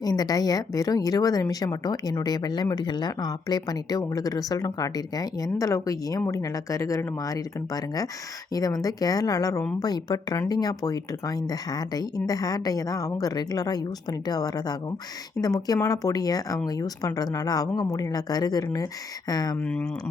இந்த டையை வெறும் இருபது நிமிஷம் மட்டும் என்னுடைய வெள்ளை முடிகளில் நான் அப்ளை பண்ணிவிட்டு உங்களுக்கு ரிசல்ட்டும் காட்டியிருக்கேன். எந்த அளவுக்கு ஏன் முடி நல்லா கருகருன்னு மாறி இருக்குன்னு பாருங்கள் இதை வந்து கேரளாவில் ரொம்ப இப்போ ட்ரெண்டிங்காக போயிட்டுருக்கான் இந்த ஹேர் டை இந்த ஹேர் டையை தான் அவங்க ரெகுலராக யூஸ் பண்ணிட்டு வர்றதாகவும் இந்த முக்கியமான பொடியை அவங்க யூஸ் பண்ணுறதுனால அவங்க முடி நல்லா கருகருன்னு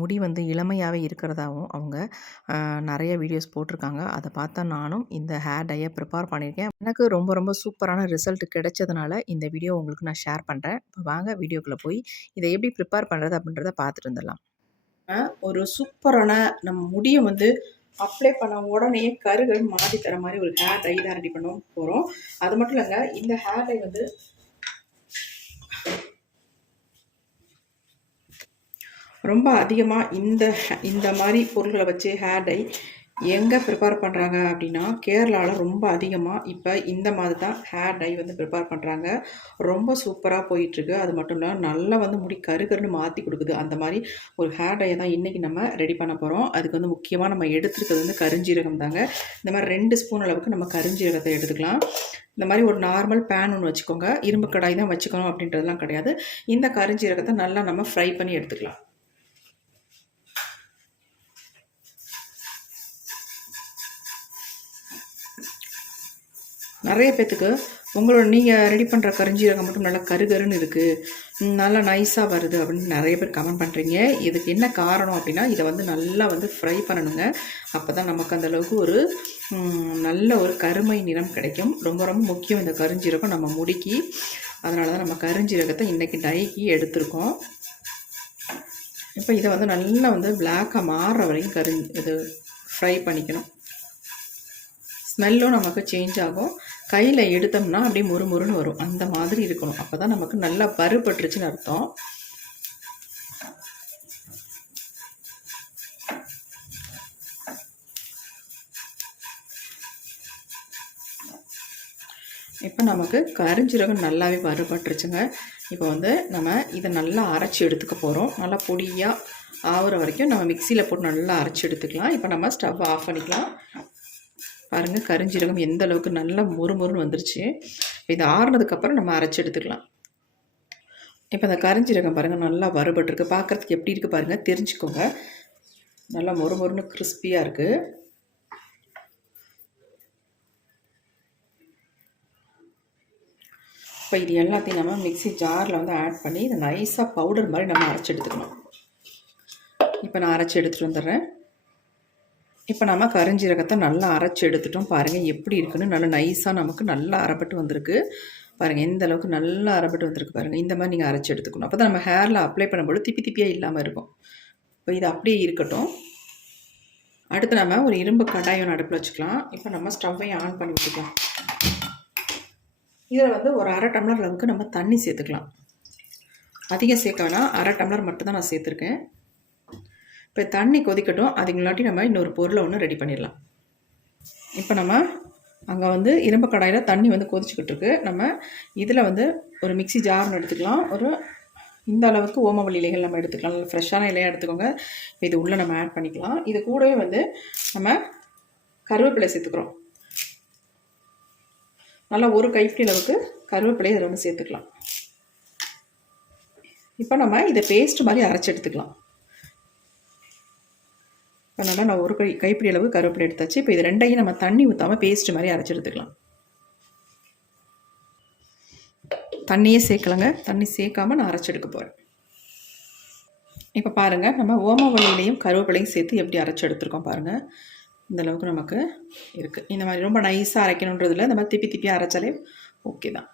முடி வந்து இளமையாகவே இருக்கிறதாகவும் அவங்க நிறைய வீடியோஸ் போட்டிருக்காங்க. அதை பார்த்தா நானும் இந்த ஹேர் டையை ப்ரிப்பேர் பண்ணியிருக்கேன். எனக்கு ரொம்ப ரொம்ப சூப்பரான ரிசல்ட் கிடைச்சதுனால இந்த வீடியோ உங்களுக்கு நான் ஷேர் பண்ணுறேன் இப்போ வாங்க வீடியோக்குள்ளே போய் இதை எப்படி ப்ரிப்பேர் பண்ணுறது அப்படின்றத பார்த்துட்டு வந்துடலாம் ஒரு சூப்பரான நம்ம முடியை வந்து அப்ளை பண்ண உடனே கருகள் மாற்றி தர மாதிரி ஒரு ஹேர் டை தான் ரெடி பண்ண போகிறோம் அது மட்டும் இல்லைங்க இந்த ஹேர் டை வந்து ரொம்ப அதிகமாக இந்த இந்த மாதிரி பொருள்களை வச்சு ஹேர் டை எங்கே ப்ரிப்பேர் பண்ணுறாங்க அப்படின்னா கேரளாவில் ரொம்ப அதிகமாக இப்போ இந்த மாதிரி தான் ஹேர் டை வந்து ப்ரிப்பேர் பண்ணுறாங்க ரொம்ப சூப்பராக போயிட்டுருக்கு. அது மட்டும் இல்லாமல் நல்லா வந்து முடி கருகருன்னு மாற்றி கொடுக்குது. அந்த மாதிரி ஒரு ஹேர் டையை தான் இன்றைக்கி நம்ம ரெடி பண்ண போகிறோம் அதுக்கு வந்து முக்கியமாக நம்ம எடுத்துருக்கிறது வந்து கருஞ்சீரகம் தாங்க. இந்த மாதிரி ரெண்டு ஸ்பூன் அளவுக்கு நம்ம கருஞ்சீரகத்தை எடுத்துக்கலாம். இந்த மாதிரி ஒரு நார்மல் பேன் ஒன்று வச்சுக்கோங்க. இரும்பு கடாய் தான் வச்சுக்கணும் அப்படின்றதுலாம் கிடையாது. இந்த கருஞ்சீரகத்தை நல்லா நம்ம ஃப்ரை பண்ணி எடுத்துக்கலாம். நிறைய பேத்துக்கு உங்களோட நீங்கள் ரெடி பண்ணுற கருஞ்சீரகம் மட்டும் நல்லா கருகருன்னு இருக்குது நல்லா நைஸாக வருது அப்படின்னு நிறைய பேர் கமெண்ட் பண்ணுறீங்க இதுக்கு என்ன காரணம் அப்படின்னா இதை வந்து நல்லா வந்து ஃப்ரை பண்ணணுங்க. அப்போ தான் நமக்கு அந்தளவுக்கு ஒரு நல்ல ஒரு கருமை நிறம் கிடைக்கும். ரொம்ப ரொம்ப முக்கியம் இந்த கருஞ்சீரகம் நம்ம முடிக்கி. அதனால தான் நம்ம கருஞ்சீரகத்தை இன்றைக்கி டைக்கு எடுத்திருக்கோம். இப்போ இதை வந்து நல்லா வந்து பிளாக்காக மாறுற வரைக்கும் கரி இது ஃப்ரை பண்ணிக்கணும். ஸ்மெல்லும் நமக்கு சேஞ்ச் ஆகும். கையில் எடுத்தோம்னா அப்படியே முறுமுறுன்னு வரும். அந்த மாதிரி இருக்கணும். அப்போ தான் நமக்கு நல்லா பருப்பட்டுருச்சுன்னு அர்த்தம். இப்போ நமக்கு கரிஞ்சீரகம் நல்லாவே வறுபட்டுருச்சுங்க இப்போ வந்து நம்ம இதை நல்லா அரைச்சி எடுத்துக்க போகிறோம் நல்லா பொடியாக ஆகிற வரைக்கும் நம்ம மிக்சியில் போட்டு நல்லா அரைச்சி எடுத்துக்கலாம். இப்போ நம்ம ஸ்டவ் ஆஃப் பண்ணிக்கலாம். பாருங்கள் கரிஞ்சீரகம் எந்த அளவுக்கு நல்லா மொறுமொறுன்னு வந்துருச்சு. இது ஆறுனதுக்கப்புறம் நம்ம அரைச்சி எடுத்துக்கலாம். இப்போ இந்த கரிஞ்சீரகம் பாருங்கள் நல்லா வறுபட்டுருக்கு. பார்க்குறதுக்கு எப்படி இருக்குது பாருங்கள் தெரிஞ்சுக்கோங்க. நல்லா மொறுமொறுன்னு கிறிஸ்பியாக இருக்குது இப்போ இது எல்லாத்தையும் நம்ம மிக்ஸி ஜாரில் வந்து ஆட் பண்ணி இதை நைஸாக பவுடர் மாதிரி நம்ம அரைச்சி எடுத்துக்கணும். இப்போ நான் அரைச்சி எடுத்துகிட்டு வந்துடுறேன். இப்போ நம்ம கரிஞ்சீரகத்தை நல்லா அரைச்சி எடுத்துட்டோம். பாருங்கள் எப்படி இருக்குன்னு நல்லா நைஸாக நமக்கு நல்லா அரைப்பட்டு வந்திருக்கு. பாருங்கள் எந்த அளவுக்கு நல்லா அரைப்பட்டு வந்திருக்கு பாருங்கள் இந்த மாதிரி நீங்கள் அரைச்சி எடுத்துக்கணும். அப்போ தான் நம்ம ஹேரில் அப்ளை பண்ணும்போது திப்பி திப்பியாக இல்லாமல் இருக்கும். இப்போ இது அப்படியே இருக்கட்டும். அடுத்து நம்ம ஒரு இரும்பு கடாயம் அடுப்பில் வச்சுக்கலாம். இப்போ நம்ம ஸ்டவ்வையும் ஆன் பண்ணி விட்டுக்கலாம் இதில் வந்து ஒரு அரை டம்ளர் அளவுக்கு நம்ம தண்ணி சேர்த்துக்கலாம். அதிகம் சேர்க்க வேணாம் அரை டம்ளர் மட்டும் தான் நான் சேர்த்துருக்கேன். இப்போ தண்ணி கொதிக்கட்டும். அதுங்களாட்டி நம்ம இன்னொரு பொருளை ஒன்று ரெடி பண்ணிடலாம். இப்போ நம்ம அங்கே வந்து இரும்பு கடாயில் தண்ணி வந்து கொதிச்சுக்கிட்டு இருக்கு. நம்ம இதில் வந்து ஒரு மிக்ஸி ஜார்னு எடுத்துக்கலாம். ஒரு இந்த அளவுக்கு ஓமவல்லி இலைகள் நம்ம எடுத்துக்கலாம். நல்லா ஃப்ரெஷ்ஷான இலையாக எடுத்துக்கோங்க. இப்போ இது உள்ளே நம்ம ஆட் பண்ணிக்கலாம். இது கூடவே வந்து நம்ம கருவேப்பிலை சேர்த்துக்கிறோம். நல்லா ஒரு கைப்பிடி அளவுக்கு கருவேப்பிலையை இதில் வந்து சேர்த்துக்கலாம். இப்போ நம்ம இதை பேஸ்ட் மாதிரி அரைச்சி எடுத்துக்கலாம். இப்போ நான் ஒரு கை கைப்பிடி அளவு கருவேப்பிலை எடுத்தாச்சு. இப்போ இது ரெண்டையும் நம்ம தண்ணி ஊற்றாமல் பேஸ்ட் மாதிரி அரைச்சி எடுத்துக்கலாம். தண்ணியே சேர்க்கலங்க. தண்ணி சேர்க்காமல் நான் அரைச்சி எடுக்க போகிறேன் இப்போ பாருங்கள் நம்ம ஓமவள்ளியிலையும் கருவேப்பிலையும் சேர்த்து எப்படி அரைச்சி எடுத்துருக்கோம் பாருங்கள் இந்த அளவுக்கு நமக்கு இருக்குது இந்த மாதிரி ரொம்ப நைஸாக அரைக்கணுன்றதில் இந்த மாதிரி திப்பி திப்பி அரைச்சாலே ஓகே தான்.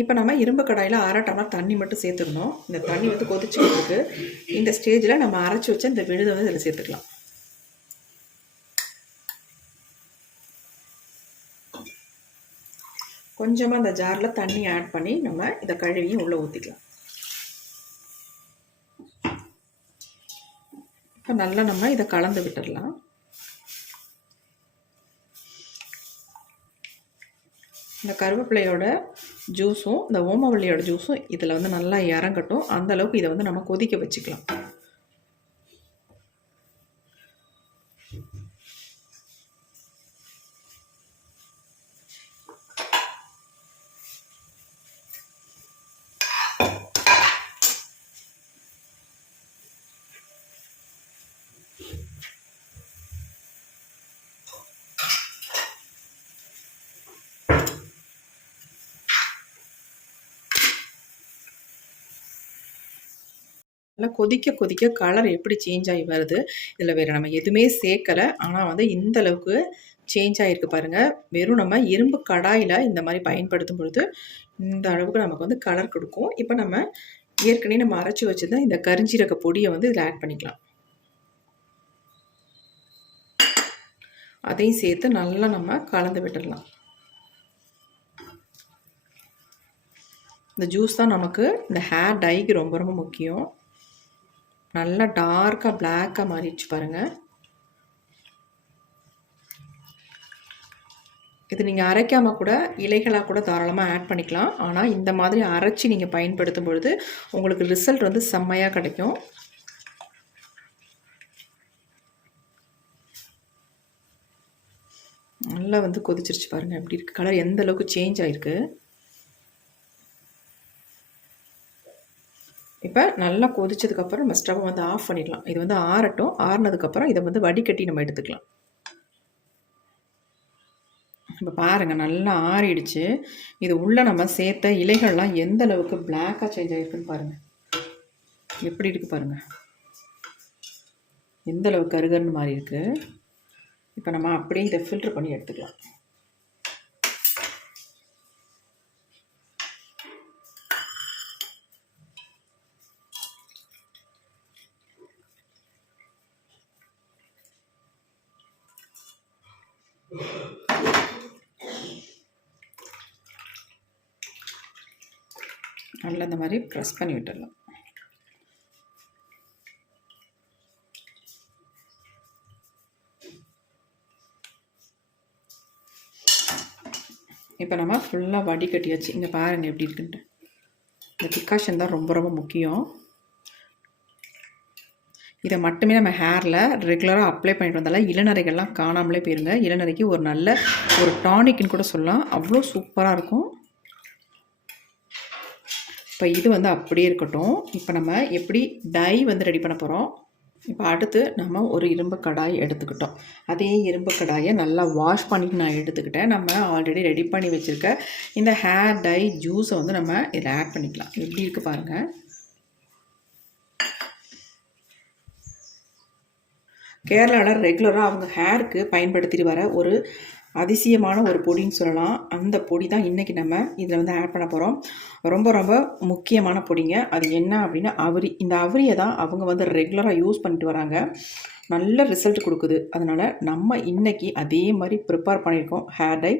இப்போ நம்ம இரும்பு கடாயில் அரை டம்ளர் தண்ணி மட்டும் சேர்த்துக்கணும். இந்த தண்ணி வந்து கொதிச்சுக்கிட்டு இருக்கு இந்த ஸ்டேஜில் நம்ம அரைச்சி வச்ச இந்த விழுதை வந்து இதில் சேர்த்துக்கலாம். கொஞ்சமாக அந்த ஜாரில் தண்ணி ஆட் பண்ணி நம்ம இதை கழுவியும் உள்ளே ஊற்றிக்கலாம் இப்போ நல்லா நம்ம இதை கலந்து விட்டுடலாம். இந்த கருவேப்பிலையோட ஜூஸும் இந்த ஓமவல்லியோட ஜூஸும் இதில் வந்து நல்லா இறங்கட்டும். அந்த அளவுக்கு இதை வந்து நம்ம கொதிக்க வச்சுக்கலாம். நல்லா கொதிக்க கொதிக்க கலர் எப்படி சேஞ்ச் ஆகி வருது இதில் வேறு நம்ம எதுவுமே சேர்க்கலை. ஆனால் வந்து இந்த அளவுக்கு சேஞ்ச் ஆகிருக்கு பாருங்கள் வெறும் நம்ம இரும்பு கடாயில் இந்த மாதிரி பயன்படுத்தும் பொழுது இந்த அளவுக்கு நமக்கு வந்து கலர் கொடுக்கும். இப்போ நம்ம ஏற்கனவே நம்ம அரைச்சி வச்சுருந்தா இந்த கரிஞ்சீரக பொடியை வந்து இதில் ஆட் பண்ணிக்கலாம். அதையும் சேர்த்து நல்லா நம்ம கலந்து விட்டுடலாம். இந்த ஜூஸ் தான் நமக்கு இந்த ஹேர் டைக்கு ரொம்ப ரொம்ப முக்கியம். நல்லா டார்க்காக பிளாக்காக மாறிடுச்சு பாருங்கள் இது நீங்கள் அரைக்காமல் கூட இலைகளாக கூட தாராளமாக ஆட் பண்ணிக்கலாம். ஆனால் இந்த மாதிரி அரைச்சி நீங்கள் பயன்படுத்தும் பொழுது உங்களுக்கு ரிசல்ட் வந்து செம்மையாக கிடைக்கும். நல்லா வந்து கொதிச்சிருச்சு பாருங்கள் எப்படி இருக்குது கலர் எந்த அளவுக்கு சேஞ்ச் ஆகிருக்கு இப்போ நல்லா கொதிச்சதுக்கப்புறம் நம்ம ஸ்டவ் வந்து ஆஃப் பண்ணிடலாம். இது வந்து ஆறட்டும். ஆறுனதுக்கப்புறம் இதை வந்து வடிகட்டி நம்ம எடுத்துக்கலாம். இப்போ பாருங்கள் நல்லா ஆறிடுச்சு. இது உள்ளே நம்ம சேர்த்த இலைகள்லாம் எந்த அளவுக்கு பிளாக்காக சேஞ்ச் ஆகிருக்குன்னு பாருங்கள் எப்படி இருக்குது பாருங்கள் எந்த அளவுக்கு கருகருன்னு மாறி இருக்குது இப்போ நம்ம அப்படியே இதை ஃபில்ட்ரு பண்ணி எடுத்துக்கலாம். நல்லா இந்த மாதிரி ப்ரெஸ் பண்ணி விட்டுடலாம். இப்போ நம்ம ஃபுல்லாக வடிகட்டியாச்சு இங்கே பாருங்கள் எப்படி இருக்குன்ட்டு. இந்த பிகாஷன் தான் ரொம்ப ரொம்ப முக்கியம். இதை மட்டுமே நம்ம ஹேரில் ரெகுலராக அப்ளை பண்ணிட்டு வந்தால இளநரைகள்லாம் காணாமலே போயிருங்க. இளநரைக்கு ஒரு நல்ல ஒரு டானிக்னு கூட சொல்லலாம். அவ்வளோ சூப்பராக இருக்கும். இப்போ இது வந்து அப்படியே இருக்கட்டும். இப்போ நம்ம எப்படி டை வந்து ரெடி பண்ண போகிறோம் இப்போ அடுத்து நம்ம ஒரு இரும்பு கடாய் எடுத்துக்கிட்டோம். அதே இரும்பு கடாயை நல்லா வாஷ் பண்ணிட்டு நான் எடுத்துக்கிட்டேன். நம்ம ஆல்ரெடி ரெடி பண்ணி வச்சுருக்க இந்த ஹேர் டை ஜூஸை வந்து நம்ம இதில் ஆட் பண்ணிக்கலாம். எப்படி இருக்குது பாருங்கள் கேரளாவில் ரெகுலராக அவங்க ஹேருக்கு பயன்படுத்திட்டு வர ஒரு அதிசயமான ஒரு பொடின்னு சொல்லலாம். அந்த பொடி தான் இன்றைக்கி நம்ம இதில் வந்து ஆட் பண்ண போகிறோம் ரொம்ப ரொம்ப முக்கியமான பொடிங்க. அது என்ன அப்படின்னா அவரி. இந்த அவரியை தான் அவங்க வந்து ரெகுலராக யூஸ் பண்ணிட்டு வராங்க. நல்ல ரிசல்ட் கொடுக்குது. அதனால் நம்ம இன்றைக்கி அதே மாதிரி ப்ரிப்பேர் பண்ணியிருக்கோம் ஹேர் டை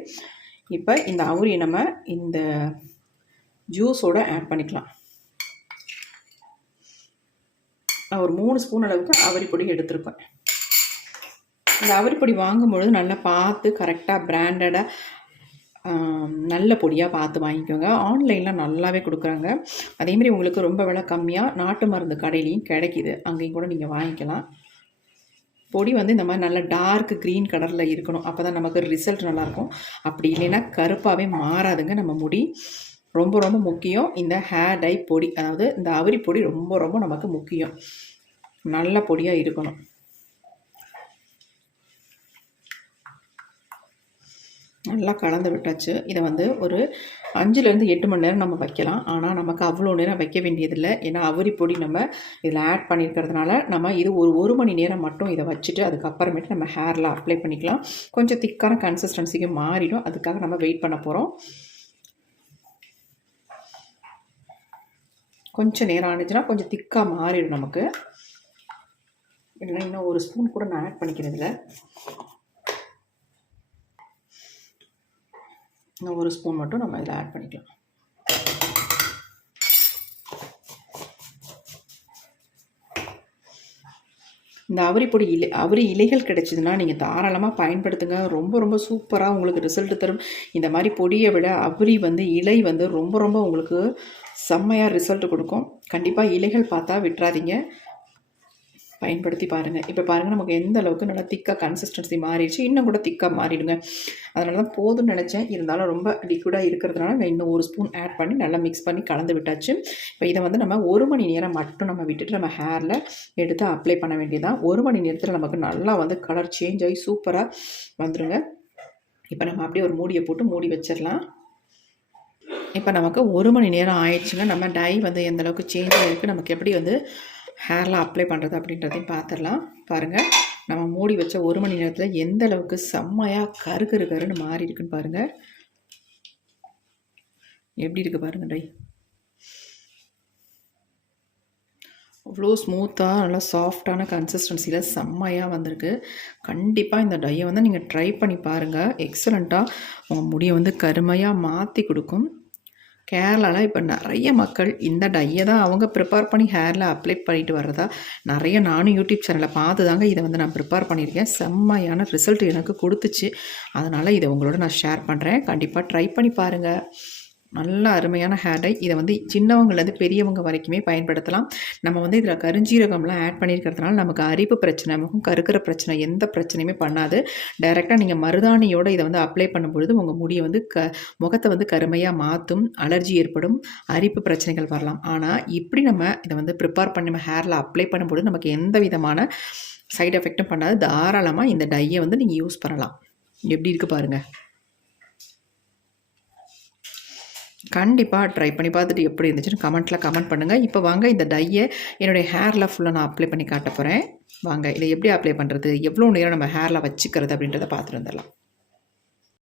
இப்போ இந்த அவரியை நம்ம இந்த ஜூஸோடு ஆட் பண்ணிக்கலாம். நான் ஒரு மூணு ஸ்பூன் அளவுக்கு அவரி பொடி எடுத்திருப்பேன். இந்த அவரிப்பொடி வாங்கும்பொழுது நல்லா பார்த்து கரெக்டாக பிராண்டடாக நல்ல பொடியாக பார்த்து வாங்கிக்கோங்க. ஆன்லைனில் நல்லாவே கொடுக்குறாங்க. அதேமாரி உங்களுக்கு ரொம்ப விலை கம்மியாக நாட்டு மருந்து கடையிலையும் கிடைக்கிது. அங்கேயும் கூட நீங்கள் வாங்கிக்கலாம். பொடி வந்து இந்த மாதிரி நல்ல டார்க் க்ரீன் கலரில் இருக்கணும். அப்போ தான் நமக்கு ரிசல்ட் நல்லாயிருக்கும். அப்படி இல்லைன்னா கருப்பாகவே மாறாதுங்க நம்ம முடி. ரொம்ப ரொம்ப முக்கியம். இந்த ஹேர் டை பொடி அதாவது இந்த அவரி பொடி ரொம்ப ரொம்ப நமக்கு முக்கியம். நல்ல பொடியாக இருக்கணும். நல்லா கலந்து விட்டாச்சு. இதை வந்து ஒரு அஞ்சுலேருந்து எட்டு மணி நேரம் நம்ம வைக்கலாம். ஆனால் நமக்கு அவ்வளோ நேரம் வைக்க வேண்டியதில்லை. ஏன்னா அவரி பொடி நம்ம இதில் ஆட் பண்ணியிருக்கிறதுனால நம்ம இது ஒரு ஒரு மணி நேரம் மட்டும் இதை வச்சுட்டு அதுக்கப்புறமேட்டு நம்ம ஹேரில் அப்ளை பண்ணிக்கலாம். கொஞ்சம் திக்கான கன்சிஸ்டன்சிக்கு மாறிடும். அதுக்காக நம்ம வெயிட் பண்ண போகிறோம் கொஞ்சம் நேரம் ஆனிச்சுன்னா கொஞ்சம் திக்காக மாறிடும் நமக்கு. இல்லைன்னா இன்னும் ஒரு ஸ்பூன் கூட நான் ஆட் பண்ணிக்கிறதில்ல. இந்த ஒரு ஸ்பூன் மட்டும் நம்ம இதில் ஆட் பண்ணிக்கலாம். இந்த அவரி பொடி இலை அவரி இலைகள் கிடைச்சிதுன்னா நீங்கள் தாராளமாக பயன்படுத்துங்க. ரொம்ப ரொம்ப சூப்பராக உங்களுக்கு ரிசல்ட் தரும். இந்த மாதிரி பொடியை விட அவரி வந்து இலை வந்து ரொம்ப ரொம்ப உங்களுக்கு செம்மையாக ரிசல்ட் கொடுக்கும். கண்டிப்பாக இலைகள் பார்த்தா விட்டுறாதீங்க. பயன்படுத்தி பாருங்கள் இப்போ பாருங்கள் நமக்கு எந்த அளவுக்கு நல்லா திக்காக கன்சிஸ்டன்சி மாறிடுச்சு இன்னும் கூட திக்காக மாறிடுங்க. அதனால தான் போதும்னு நினச்சேன். இருந்தாலும் ரொம்ப லிக்விடாக இருக்கிறதுனால நான் இன்னும் ஒரு ஸ்பூன் ஆட் பண்ணி நல்லா மிக்ஸ் பண்ணி கலந்து விட்டாச்சு. இப்போ இதை வந்து நம்ம ஒரு மணி நேரம் மட்டும் நம்ம விட்டுட்டு நம்ம ஹேரில் எடுத்து அப்ளை பண்ண வேண்டியதான் ஒரு மணி நேரத்தில் நமக்கு நல்லா வந்து கலர் சேஞ்ச் ஆகி சூப்பராக வந்துடுங்க இப்போ நம்ம அப்படியே ஒரு மூடியை போட்டு மூடி வச்சிடலாம். இப்போ நமக்கு ஒரு மணி நேரம் ஆயிடுச்சுன்னா நம்ம டை வந்து எந்தளவுக்கு சேஞ்ச் ஆகிருக்கு நமக்கு எப்படி வந்து ஹேரில் அப்ளை பண்ணுறது அப்படின்றதையும் பார்த்துடலாம் பாருங்கள் நம்ம மூடி வச்ச ஒரு மணி நேரத்தில் எந்த அளவுக்கு செம்மையாக கரு கரு கருன்னு மாறி இருக்குன்னு பாருங்கள் எப்படி இருக்குது பாருங்கள் டை அவ்வளோ ஸ்மூத்தாக நல்லா சாஃப்டான கன்சிஸ்டன்சியில் செம்மையாக வந்திருக்கு. கண்டிப்பாக இந்த டையை வந்து நீங்கள் ட்ரை பண்ணி பாருங்கள் எக்ஸலண்ட்டாக உங்கள் முடியை வந்து கருமையாக மாற்றி கொடுக்கும். கேரளாவில் இப்போ நிறைய மக்கள் இந்த டையை தான் அவங்க ப்ரிப்பேர் பண்ணி ஹேரில் அப்ளை பண்ணிட்டு வர்றதா நிறைய நானும் யூடியூப் சேனலை பார்த்து தாங்க இதை வந்து நான் ப்ரிப்பேர் பண்ணியிருக்கேன். செம்மையான ரிசல்ட் எனக்கு கொடுத்துச்சு. அதனால் இதை உங்களோட நான் ஷேர் பண்ணுறேன் கண்டிப்பாக ட்ரை பண்ணி பாருங்கள் நல்ல அருமையான ஹேர் டை இதை வந்து சின்னவங்கலேருந்து பெரியவங்க வரைக்குமே பயன்படுத்தலாம். நம்ம வந்து இதில் கருஞ்சீரகம்லாம் ஆட் பண்ணியிருக்கிறதுனால நமக்கு அரிப்பு பிரச்சனை முகம் கருக்கிற பிரச்சனை எந்த பிரச்சனையுமே பண்ணாது. டைரெக்டாக நீங்கள் மருதாணியோடு இதை வந்து அப்ளை பண்ணும்பொழுது உங்கள் முடியை வந்து க முகத்தை வந்து கருமையாக மாற்றும் அலர்ஜி ஏற்படும் அரிப்பு பிரச்சனைகள் வரலாம். ஆனால் இப்படி நம்ம இதை வந்து ப்ரிப்பேர் பண்ணி நம்ம ஹேரில் அப்ளை பண்ணும்பொழுது நமக்கு எந்த விதமான சைடு எஃபெக்ட்டும் பண்ணாது. தாராளமாக இந்த டையை வந்து நீங்கள் யூஸ் பண்ணலாம். எப்படி இருக்குது பாருங்கள் கண்டிப்பாக ட்ரை பண்ணி பார்த்துட்டு எப்படி இருந்துச்சுன்னு கமெண்ட்டில் கமெண்ட் பண்ணுங்கள் இப்போ வாங்க இந்த டையை என்னுடைய ஹேரில் ஃபுல்லாக நான் அப்ளை பண்ணி காட்ட போகிறேன் வாங்க இதை எப்படி அப்ளை பண்ணுறது எவ்வளோ நேரம் நம்ம ஹேரில் வச்சுக்கிறது அப்படின்றத பார்த்துட்டு வந்துடலாம்.